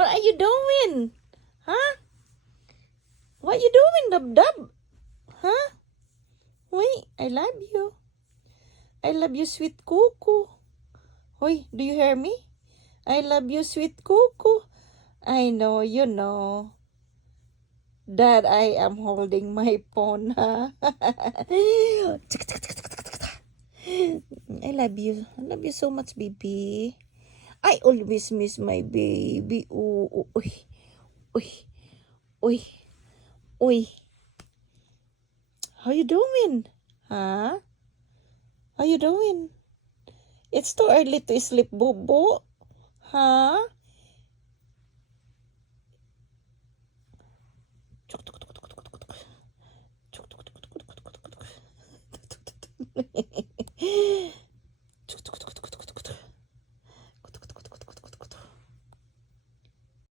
What are you doing? Huh? What you doing, Dub? Huh? Wait, I love you. I love you, sweet cuckoo. Hoy, do you hear me? I love you, sweet cuckoo. I know, you know that I am holding my phone, huh? I love you. I love you so much, baby. I always miss my baby. Ooh, uy, uy, uy, uy. How you doing? Huh? How you doing? It's too early to sleep, Bobo. Huh?